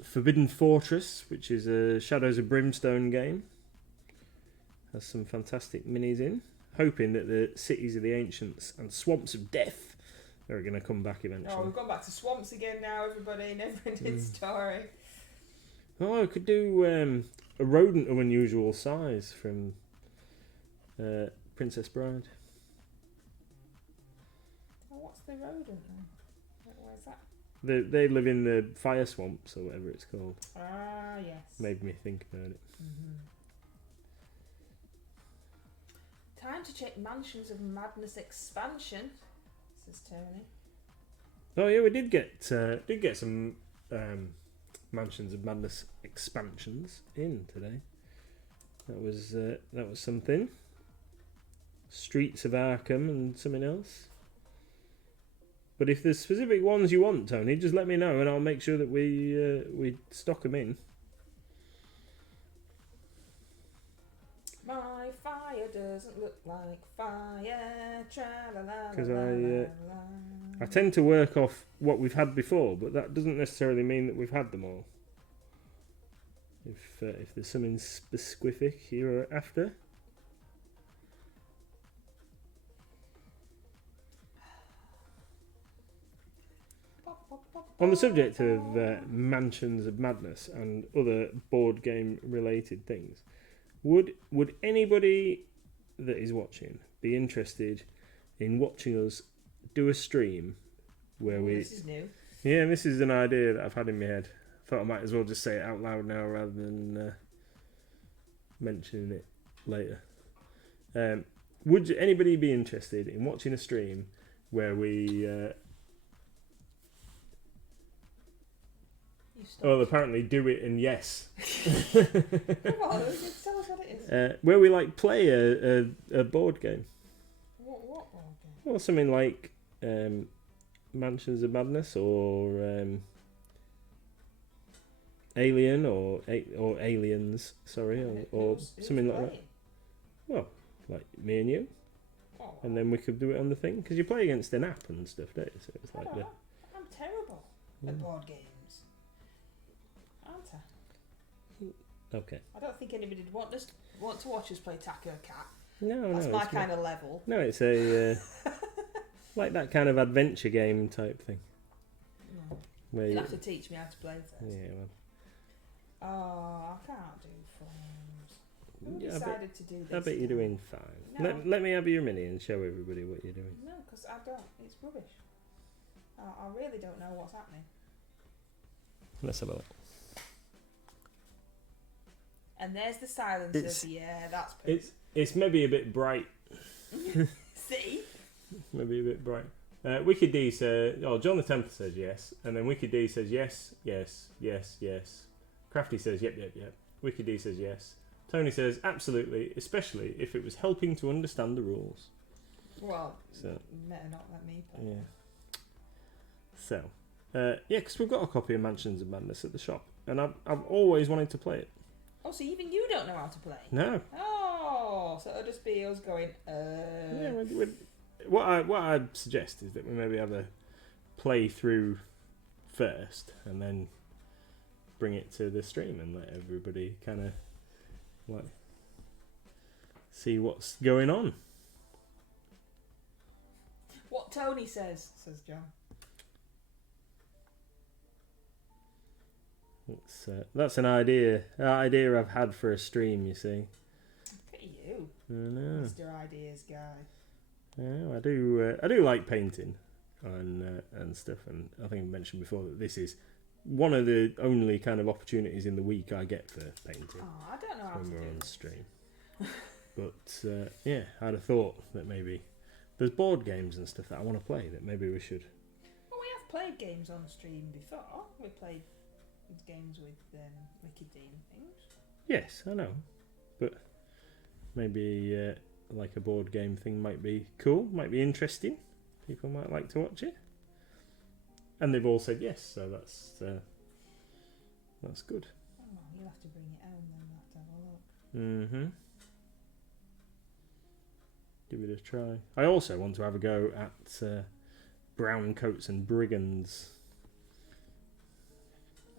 Forbidden Fortress, which is a Shadows of Brimstone game, has some fantastic minis in. Hoping that the Cities of the Ancients and Swamps of Death are going to come back eventually. Oh, we've gone back to swamps again now, everybody. Neverending Story. Oh, I could do a rodent of unusual size from Princess Bride. Oh, what's the rodent then? Where's that? They live in the fire swamps or whatever it's called. Ah, yes. Made me think about it. Mm-hmm. Time to check Mansions of Madness expansion, says Tony. Oh yeah, we did get some Mansions of Madness expansions in today. That was something. Streets of Arkham and something else. But if there's specific ones you want, Tony, just let me know and I'll make sure that we stock them in. My fire doesn't look like fire. Because I tend to work off what we've had before, but that doesn't necessarily mean that we've had them all. If there's something specific you're after. On the subject of Mansions of Madness and other board game related things, would anybody that is watching be interested in watching us do a stream where This is new. Yeah, this is an idea that I've had in my head. Thought I might as well just say it out loud now rather than mentioning it later. Would anybody be interested in watching a stream where we well, apparently do it and yes. Come on, tell us what it is. Where we like play a board game. What board game? Well, something like Mansions of Madness or Alien or Aliens, sorry, or Who's something like that. playing? Well, like me and you, Oh, and then we could do it on the thing because you play against an app and stuff, don't you? So it's like the I'm terrible at board games. Aren't I? okay. I don't think anybody would want to watch us play Taco Cat. No, That's no, my it's kind of level. no, it's a like that kind of adventure game type thing. No. Where You'll you, have to teach me how to play first. yeah, well, Oh, I can't do frames. Who yeah, decided to do this? I bet you're now? doing fine. No. Let me have your mini and show everybody what you're doing. No, because I don't. It's rubbish. I really don't know what's happening. Let's have a look. And there's the silences. It's- Yeah, that's pretty. It's maybe a bit bright. See? Maybe a bit bright. Wicked D says, John the Templar says yes, and then Wicked D says yes, yes, yes, yes. Crafty says yep, yep, yep. Wicked D says yes. Tony says absolutely, especially if it was helping to understand the rules. Well, So better not let me play. yeah. So yeah, because we've got a copy of Mansions of Madness at the shop, and I've always wanted to play it. Oh, so even you don't know how to play? No. Oh, so it'll just be us going, Yeah, what I suggest is that we maybe have a play through first, and then bring it to the stream and let everybody kind of like see what's going on. What Tony says John. That's an idea I've had for a stream. You see. Look at you, I know. Mr. Ideas guy. Yeah, I do like painting and stuff, and I think I mentioned before that this is one of the only kind of opportunities in the week I get for painting Oh, I don't know how to when do we're on this. stream. But yeah, I'd have thought that maybe there's board games and stuff that I want to play that maybe we should. Well, we have played games on stream before. We played games with Wicked Dean and things. Yes, I know, but maybe like a board game thing might be cool, might be interesting. People might like to watch it, and they've all said yes, so that's good. Oh, you'll have to bring it home then. We'll have to have a look. Give it a try. I also want to have a go at Brown Coats and Brigands.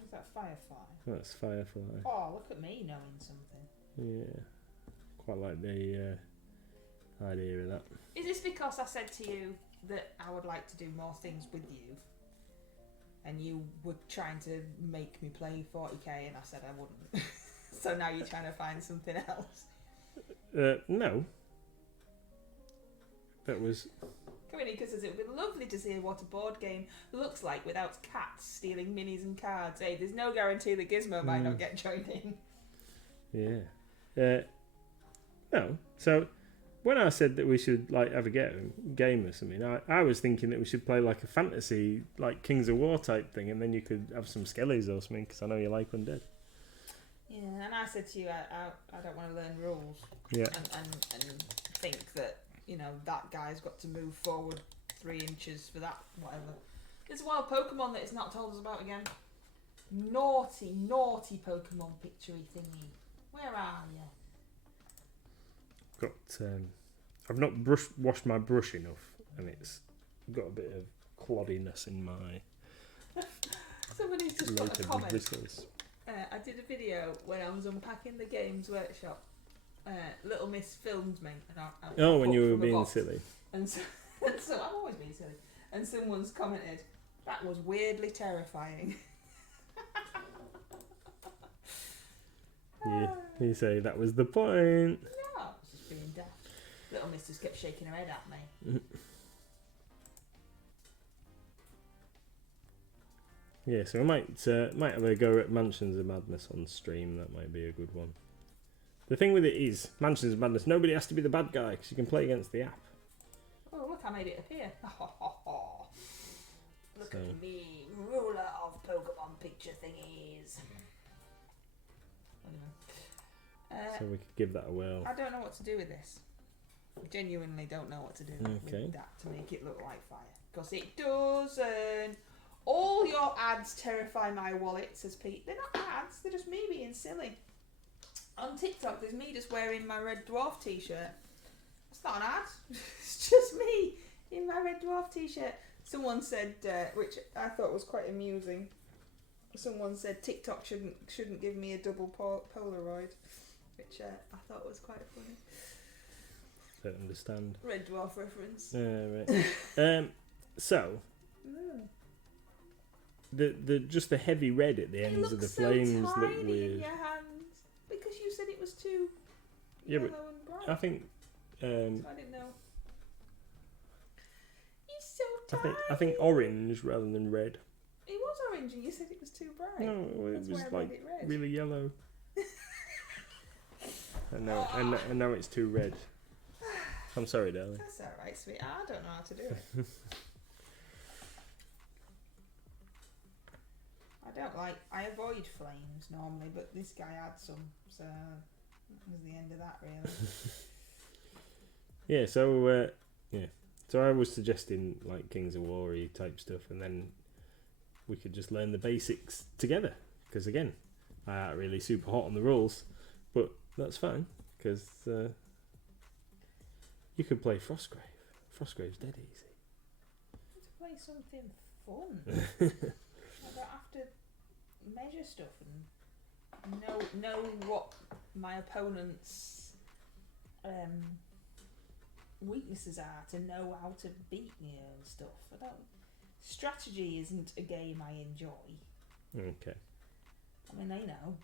Is that Firefly? That's Firefly. Oh, look at me knowing something. Yeah, quite like the idea of that. Is this because I said to you that I would like to do more things with you, and you were trying to make me play 40k, and I said I wouldn't? So now you're trying to find something else. No. That was. Coming because it would be lovely to see what a board game looks like without cats stealing minis and cards. Hey, there's no guarantee that Gizmo might not get joined in. Yeah. No. So when I said that we should like have a game or something, I was thinking that we should play like a fantasy, like Kings of War type thing, and then you could have some skellies or something, because I know you like undead. Yeah, and I said to you, I don't want to learn rules. Yeah. And think that, you know, that guy's got to move forward 3 inches for that, whatever. There's a wild Pokemon that it's not told us about again. Naughty Pokemon picture-y thingy. Where are you? Got. I've not washed my brush enough, and it's got a bit of cloddiness in my Somebody's just put a later comment. bristles. I did a video when I was unpacking the Games Workshop. Little Miss filmed me. And I When put you were from a being box. silly. And so I've always been silly. And someone's commented, that was weirdly terrifying. You say that was the point. No, I was just being daft. Little Miss just kept shaking her head at me. Yeah, so we might have a go at Mansions of Madness on stream. That might be a good one. The thing with it is, Mansions of Madness, nobody has to be the bad guy, because you can play against the app. Oh, look, I made it appear. Look So- at me, ruler of Pokemon picture thingies. So we could give that a whirl. I don't know what to do with this. I genuinely don't know what to do Okay. with that to make it look like fire. Because it doesn't. All your ads terrify my wallet, says Pete. They're not ads, they're just me being silly. On TikTok, there's me just wearing my Red Dwarf t-shirt. It's not an ad. It's just me in my Red Dwarf t-shirt. Someone said, which I thought was quite amusing. Someone said TikTok shouldn't give me a double Polaroid, which I thought was quite funny. Don't understand. Red Dwarf reference. Right. So the just the heavy red at the It ends of looks the flames so look tiny in weird. your hands because you said it was too Yeah, yellow but and bright. I think So I didn't know. He's so I think orange rather than red. It was orange and you said it was too bright. No, it That's was why I like made it red. really yellow. and now it's too red. I'm sorry, darling. That's alright, sweet. I don't know how to do it. I avoid flames normally, but this guy had some, so that was the end of that, really. Yeah, so I was suggesting like Kings of War type stuff, and then we could just learn the basics together. Because again, I ain't really super hot on the rules, but that's fine because you could play Frostgrave. Frostgrave's dead easy. To play something fun. I don't have to measure stuff and know what my opponent's weaknesses are to know how to beat me and stuff. Strategy isn't a game I enjoy. Okay. I mean, I know.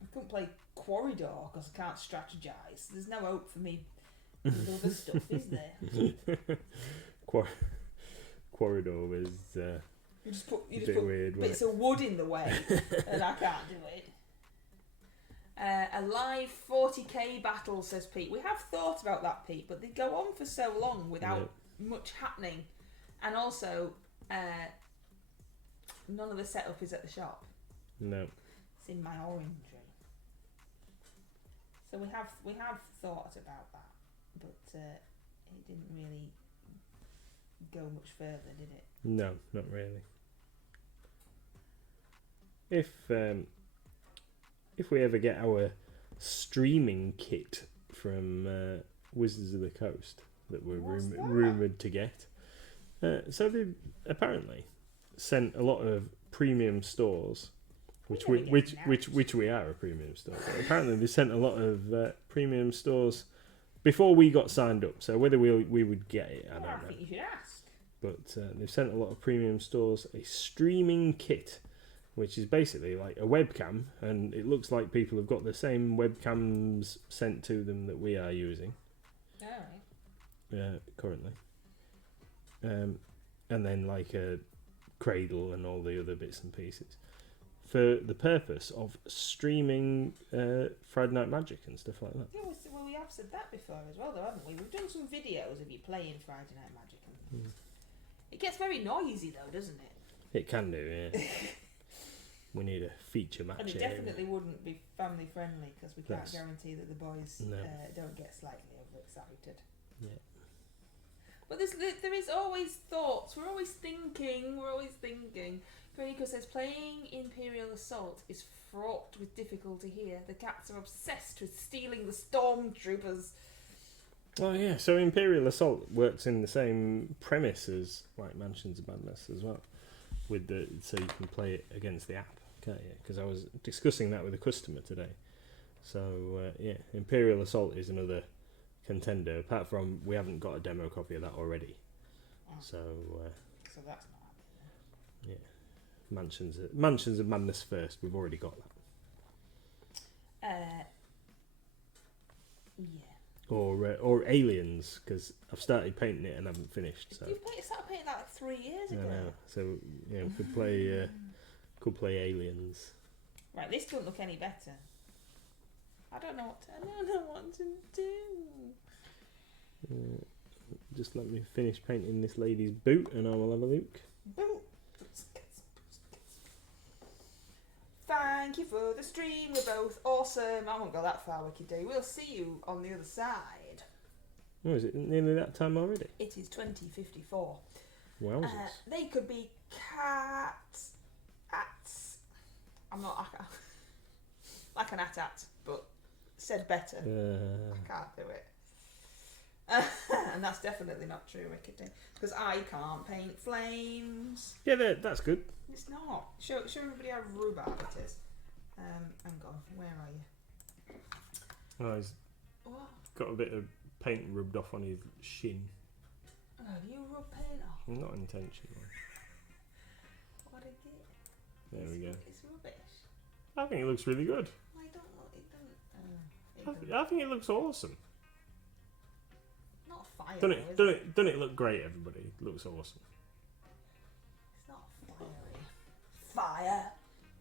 I couldn't play Quarrydor because I can't strategise. There's no hope for me with other stuff, is there? Corridor is You just put weird, bits of wood in the way, and I can't do it. A live 40k battle, says Pete. We have thought about that, Pete, but they go on for so long without much happening, and also none of the setup is at the shop. No. It's in my orangery. So we have thought about that, but it didn't really go much further, did it? No, not really. If we ever get our streaming kit from Wizards of the Coast that we're rumoured to get, so they apparently sent a lot of premium stores, which we are a premium store. But apparently they sent a lot of premium stores before we got signed up. So whether we would get it, I don't know. I think you should ask. But they've sent a lot of premium stores a streaming kit, which is basically like a webcam, and it looks like people have got the same webcams sent to them that we are using currently. And then like a cradle and all the other bits and pieces for the purpose of streaming Friday Night Magic and stuff like that. Yeah, well, we have said that before as well, though, haven't we? We've done some videos of you playing Friday Night Magic. And It gets very noisy, though, doesn't it? It can do, yeah. We need a feature match. And it definitely wouldn't be family friendly because we can't That's- guarantee that the boys No. don't get slightly overexcited. Yeah. But there is always thoughts. We're always thinking. Graniko says playing Imperial Assault is fraught with difficulty here. The cats are obsessed with stealing the stormtroopers. Oh yeah, so Imperial Assault works in the same premise as like Mansions of Madness as well, with so you can play it against the app, can't you? Because I was discussing that with a customer today. So Imperial Assault is another contender. Apart from we haven't got a demo copy of that already, so So that's not happening. Mansions of Madness first. We've already got that. Yeah. Or Aliens, because I've started painting it and haven't finished. So You started painting that like 3 years I ago. know. So we could play Aliens. Right, this doesn't look any better. I don't know what to do. Just let me finish painting this lady's boot and I will have a look. Boom. Thank you for the stream. We're both awesome. I won't go that far, Wicked Day. We'll see you on the other side. Oh, is it nearly that time already? It is 2054. Wowzers. They could be cats. I'm not like an at, but said better. I can't do it. And that's definitely not true, Wicked Day, because I can't paint flames. Yeah, that's good. It's not. Show everybody how rhubarb it is. Hang on, where are you? Oh, he's What? got a bit of paint rubbed off on his shin. Oh, have you rubbed paint off? Not intentionally. What a git. There we go. It's rubbish. I think it looks really good. I don't know. It doesn't. I think it looks awesome. Not fire. Doesn't it look great, everybody? It looks awesome. fire.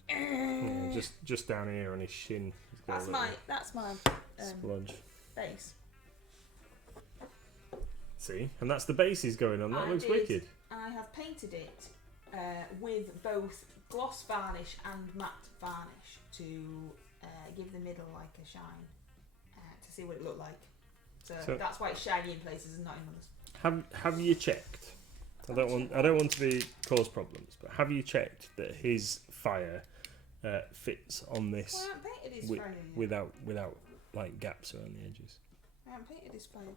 Yeah, just down here on his shin. He's got a That's my splodge. base. See, and that's the base he's going on. That looks wicked. I have painted it with both gloss varnish and matte varnish to give the middle like a shine to see what it looked like. So that's why it's shiny in places and not in others. Have you checked? I don't want to cause problems, but have you checked that his fire fits on this Well, I haven't painted his fire yet. without like gaps around the edges? I haven't painted his fire.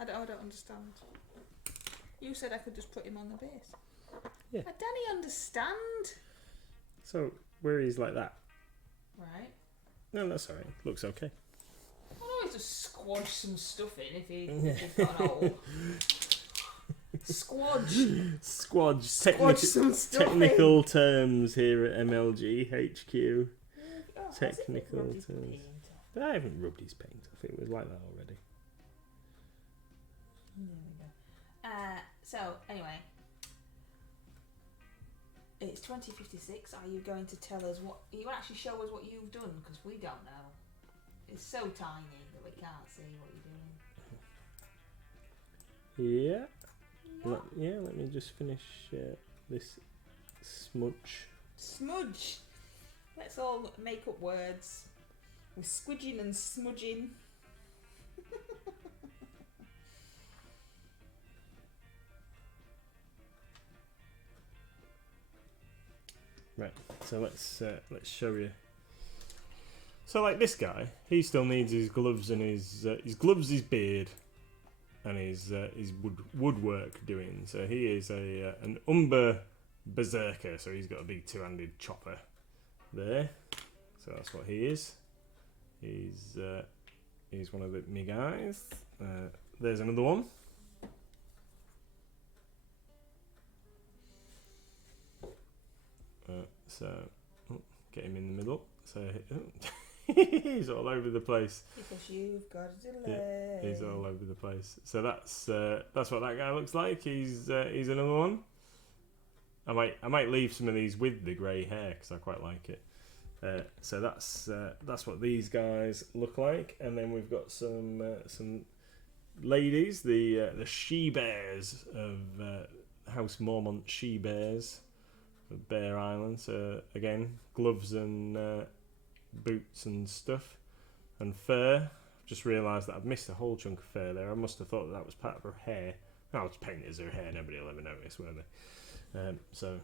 I don't understand. You said I could just put him on the base. Yeah. Danny understand. So where he's like that? Right. No, that's alright. Looks okay. I'll always just squodge some stuff in if he's got an hole. Squodge. Squodge. Some stuff Technical terms here at MLG HQ. Oh, Technical has it rubbed his terms. paint off? But I haven't rubbed his paint off. It was like that already. There we go. So anyway, it's 2056. Are you going to tell us what? You actually show us what you've done because we don't know. It's so tiny that we can't see what you're doing. Yeah. Let me just finish this smudge. Smudge. Let's all make up words. We're squidging and smudging. Right. So let's show you. So like this guy, he still needs his gloves and his beard, and his woodwork doing. So he is an Umber berserker. So he's got a big two-handed chopper there. So that's what he is. He's one of me guys. There's another one. Get him in the middle. So he's all over the place. Because you've got a delay. Yeah, he's all over the place. So that's what that guy looks like. He's another one. I might leave some of these with the grey hair because I quite like it. So that's what these guys look like, and then we've got some ladies, the she bears of House Mormont she bears of Bear Island. So again, gloves and boots and stuff, and fur. I've just realised that I've missed a whole chunk of fur there. I must have thought that was part of her hair. I was painted as her hair. Nobody will ever notice, will they? So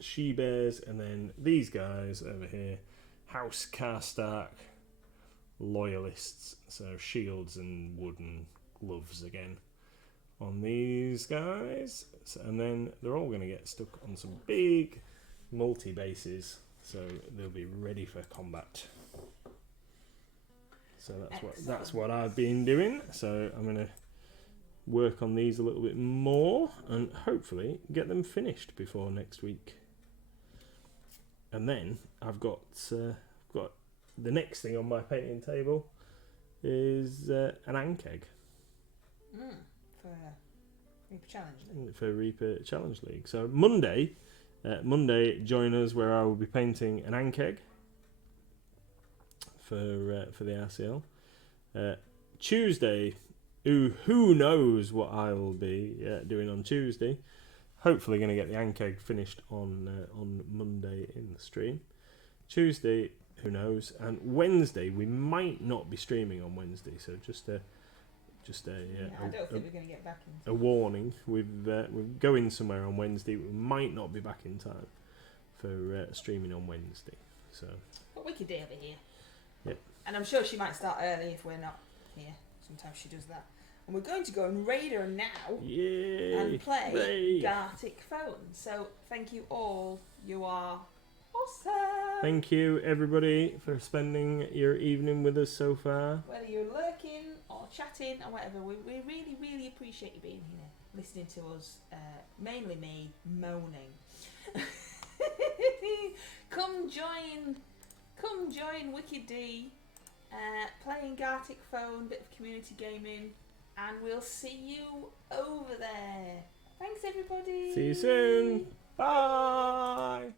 she bears, and then these guys over here. House Karstark loyalists, so shields and wooden gloves again on these guys, and then they're all going to get stuck on some big multi-bases, so they'll be ready for combat. So that's what I've been doing. So I'm going to work on these a little bit more and hopefully get them finished before next week. And then I've got the next thing on my painting table is an Ankeg. For Reaper Challenge League. For Reaper Challenge League. So Monday, join us where I will be painting an Ankeg for the RCL. Tuesday, who knows what I will be doing on Tuesday. Hopefully going to get the Ankeg finished on Monday in the stream. Tuesday, who knows? And Wednesday, we might not be streaming on Wednesday, so just a I don't think we're going to get back in. a warning. We're going somewhere on Wednesday. We might not be back in time for streaming on Wednesday. So, but we could do over here. Yep. And I'm sure she might start early if we're not here. Sometimes she does that. And we're going to go and raid her now. Yay! And play Yay. Gartic Phone. So thank you all. You are awesome. Thank you everybody for spending your evening with us so far. Whether you're lurking or chatting or whatever, we really, really appreciate you being here, listening to us, mainly me, moaning. Come join Wicked D, playing Gartic Phone, bit of community gaming, and we'll see you over there. Thanks everybody. See you soon. Bye.